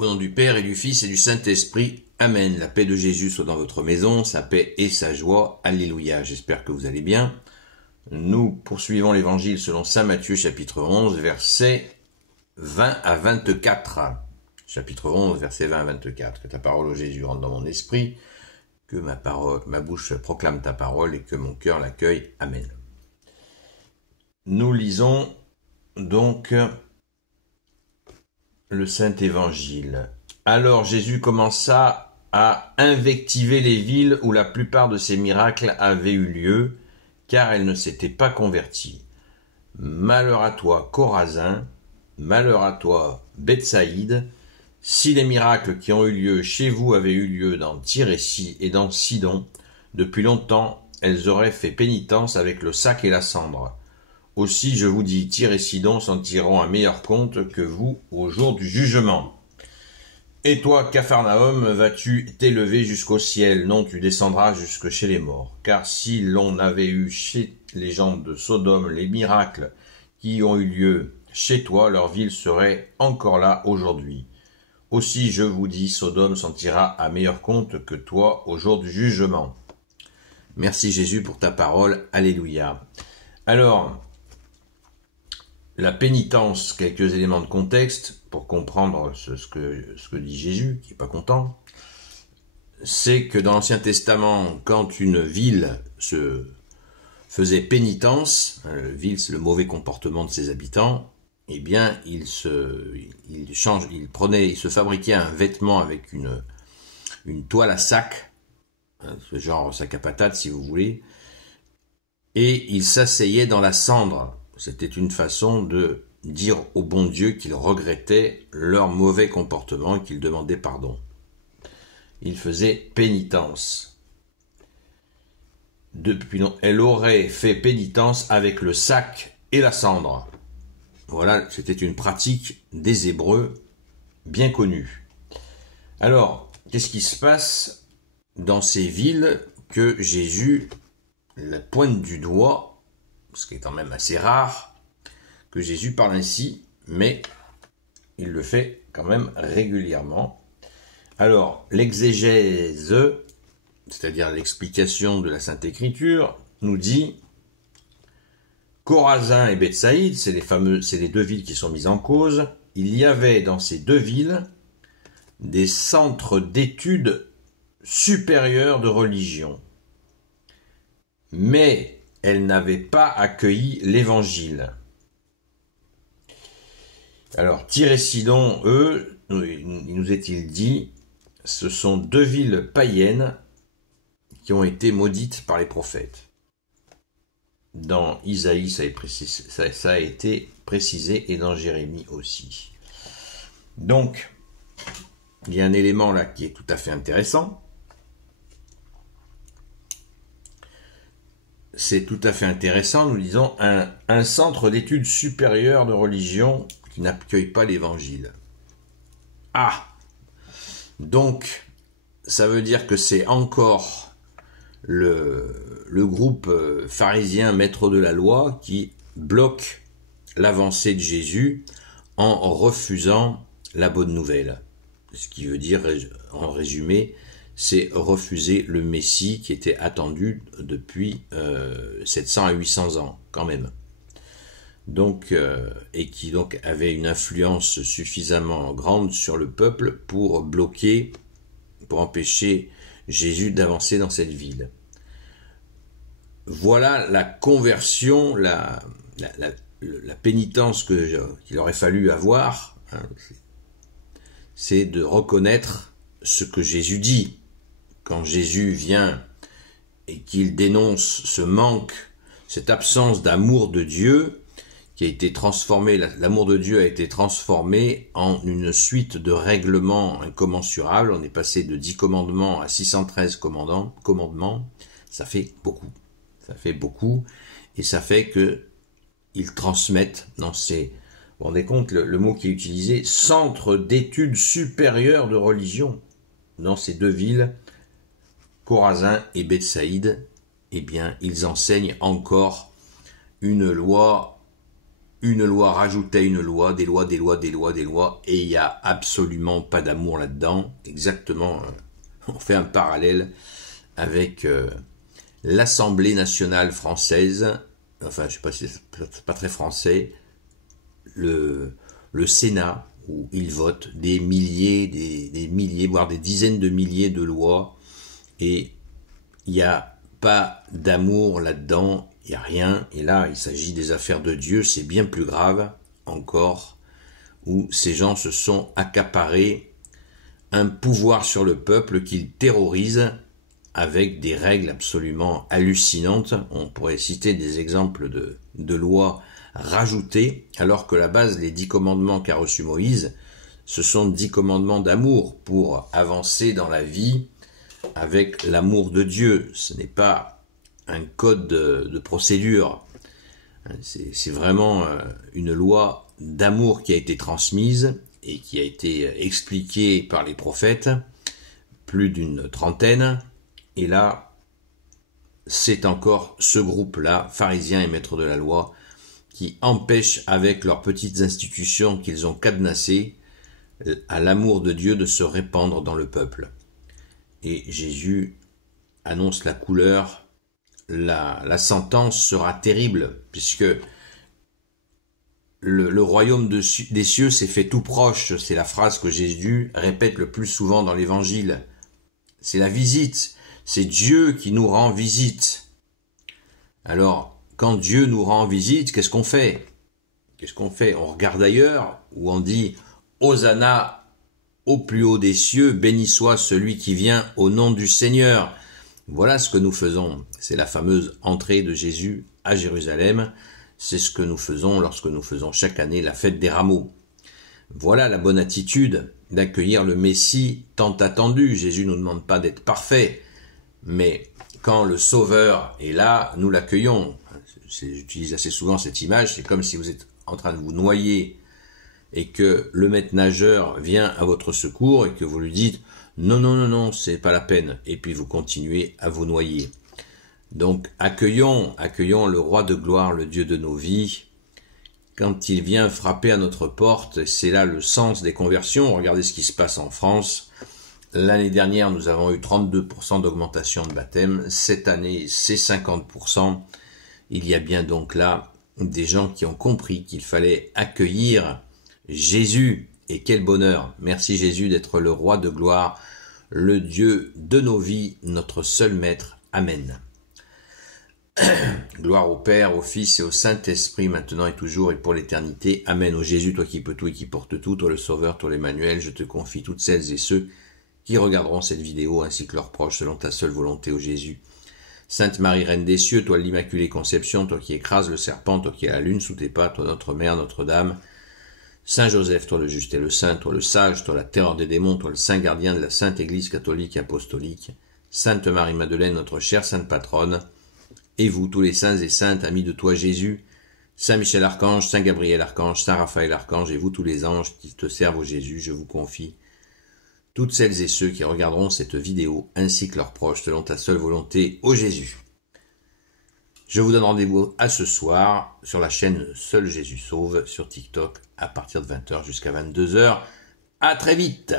Au nom du Père et du Fils et du Saint-Esprit. Amen. La paix de Jésus soit dans votre maison, sa paix et sa joie. Alléluia. J'espère que vous allez bien. Nous poursuivons l'évangile selon saint Matthieu, chapitre 11, versets 20 à 24. Chapitre 11, versets 20 à 24. Que ta parole, ô Jésus, rentre dans mon esprit, que ma bouche proclame ta parole et que mon cœur l'accueille. Amen. Nous lisons donc le Saint-Évangile. Alors Jésus commença à invectiver les villes où la plupart de ses miracles avaient eu lieu, car elles ne s'étaient pas converties. Malheur à toi, Chorazin, malheur à toi, Bethsaïde, si les miracles qui ont eu lieu chez vous avaient eu lieu dans Tyr et dans Sidon, depuis longtemps, elles auraient fait pénitence avec le sac et la cendre. Aussi, je vous dis, Tyr et Sidon s'en tireront un meilleur compte que vous au jour du jugement. Et toi, Capharnaüm, vas-tu t'élever jusqu'au ciel? Non, tu descendras jusque chez les morts. Car si l'on avait eu chez les gens de Sodome les miracles qui ont eu lieu chez toi, leur ville serait encore là aujourd'hui. Aussi, je vous dis, Sodome s'en tirera à meilleur compte que toi au jour du jugement. Merci Jésus pour ta parole. Alléluia. Alors, la pénitence, quelques éléments de contexte pour comprendre ce que dit Jésus, qui n'est pas content, c'est que dans l'Ancien Testament, quand une ville se faisait pénitence, ville c'est le mauvais comportement de ses habitants, eh bien il se fabriquait un vêtement avec une toile à sac, ce genre sac à patates si vous voulez, et il s'asseyait dans la cendre. C'était une façon de dire au bon Dieu qu'ils regrettaient leur mauvais comportement et qu'ils demandaient pardon. Ils faisaient pénitence. Elle aurait fait pénitence avec le sac et la cendre. Voilà, c'était une pratique des Hébreux bien connue. Alors, qu'est-ce qui se passe dans ces villes que Jésus la pointe du doigt, ce qui est quand même assez rare que Jésus parle ainsi, mais il le fait quand même régulièrement. Alors, l'exégèse, c'est-à-dire l'explication de la Sainte Écriture, nous dit Chorazin et Bethsaïde, c'est les deux villes qui sont mises en cause. Il y avait dans ces deux villes des centres d'études supérieures de religion. Mais elles n'avaient pas accueilli l'Évangile. Alors, Tyr et Sidon, eux, il nous est-il dit, ce sont deux villes païennes qui ont été maudites par les prophètes. Dans Isaïe, ça a été précisé, et dans Jérémie aussi. Donc, il y a un élément là qui est tout à fait intéressant. C'est tout à fait intéressant, nous disons, un centre d'études supérieures de religion qui n'accueille pas l'Évangile. Ah! Donc, ça veut dire que c'est encore le groupe pharisien maître de la loi qui bloque l'avancée de Jésus en refusant la bonne nouvelle. Ce qui veut dire, en résumé, c'est refuser le Messie qui était attendu depuis 700 à 800 ans, quand même. Donc, et qui donc avait une influence suffisamment grande sur le peuple pour empêcher Jésus d'avancer dans cette ville. Voilà la conversion, la pénitence qu'il aurait fallu avoir, hein, c'est de reconnaître ce que Jésus dit. Quand Jésus vient et qu'il dénonce ce manque, cette absence d'amour de Dieu, qui a été transformé, l'amour de Dieu a été transformé en une suite de règlements incommensurables. On est passé de 10 commandements à 613 commandements. Ça fait beaucoup. Ça fait beaucoup. Et ça fait que ils transmettent dans ces... Vous vous rendez compte, le mot qui est utilisé, centre d'études supérieures de religion. Dans ces deux villes, Chorazin et Bethsaïde, eh bien, ils enseignent encore une loi une loi rajoutait une loi, des lois, des lois, des lois, des lois, et il n'y a absolument pas d'amour là-dedans. Exactement, on fait un parallèle avec l'Assemblée nationale française, enfin je sais pas si c'est pas très français, le Sénat, où ils votent des milliers, des milliers, voire des dizaines de milliers de lois, et il n'y a pas d'amour là-dedans, il n'y a rien, et là il s'agit des affaires de Dieu, c'est bien plus grave encore, où ces gens se sont accaparés un pouvoir sur le peuple qu'ils terrorisent avec des règles absolument hallucinantes. On pourrait citer des exemples de lois rajoutées, alors que la base, les 10 commandements qu'a reçu Moïse, ce sont 10 commandements d'amour pour avancer dans la vie avec l'amour de Dieu. Ce n'est pas un code de procédure. C'est vraiment une loi d'amour qui a été transmise et qui a été expliquée par les prophètes, plus d'une trentaine. Et là, c'est encore ce groupe-là, pharisiens et maîtres de la loi, qui empêchent avec leurs petites institutions qu'ils ont cadenassées à l'amour de Dieu de se répandre dans le peuple. Et Jésus annonce la couleur, la sentence sera terrible, puisque le royaume des cieux s'est fait tout proche. C'est la phrase que Jésus répète le plus souvent dans l'évangile. C'est la visite, c'est Dieu qui nous rend visite. Alors, quand Dieu nous rend visite, qu'est-ce qu'on fait? On regarde ailleurs, ou on dit « Hosanna au plus haut des cieux, béni soit celui qui vient au nom du Seigneur ». Voilà ce que nous faisons. C'est la fameuse entrée de Jésus à Jérusalem. C'est ce que nous faisons lorsque nous faisons chaque année la fête des rameaux. Voilà la bonne attitude d'accueillir le Messie tant attendu. Jésus ne nous demande pas d'être parfait, mais quand le Sauveur est là, nous l'accueillons. J'utilise assez souvent cette image, c'est comme si vous êtes en train de vous noyer et que le maître nageur vient à votre secours et que vous lui dites « Non, non, non, non, c'est pas la peine » et puis vous continuez à vous noyer. Donc accueillons le roi de gloire, le Dieu de nos vies. Quand il vient frapper à notre porte, c'est là le sens des conversions. Regardez ce qui se passe en France. L'année dernière, nous avons eu 32% d'augmentation de baptême. Cette année, c'est 50%. Il y a bien donc là des gens qui ont compris qu'il fallait accueillir Jésus. Et quel bonheur! Merci Jésus d'être le roi de gloire, le Dieu de nos vies, notre seul maître. Amen. Gloire au Père, au Fils et au Saint-Esprit, maintenant et toujours et pour l'éternité. Amen. Ô Jésus, toi qui peux tout et qui portes tout, toi le Sauveur, toi l'Emmanuel, je te confie toutes celles et ceux qui regarderont cette vidéo ainsi que leurs proches selon ta seule volonté, ô Jésus. Sainte Marie, Reine des cieux, toi l'Immaculée Conception, toi qui écrases le serpent, toi qui as la lune sous tes pas, toi notre Mère, Notre-Dame. Saint Joseph, toi le juste et le saint, toi le sage, toi la terreur des démons, toi le saint gardien de la Sainte Église catholique et apostolique. Sainte Marie-Madeleine, notre chère Sainte Patronne. Et vous, tous les saints et saintes, amis de toi Jésus, Saint Michel Archange, Saint Gabriel Archange, Saint Raphaël Archange, et vous tous les anges qui te servent au Jésus, je vous confie toutes celles et ceux qui regarderont cette vidéo, ainsi que leurs proches, selon ta seule volonté, ô Jésus. Je vous donne rendez-vous à ce soir sur la chaîne Seul Jésus Sauve sur TikTok à partir de 20h jusqu'à 22h. À très vite!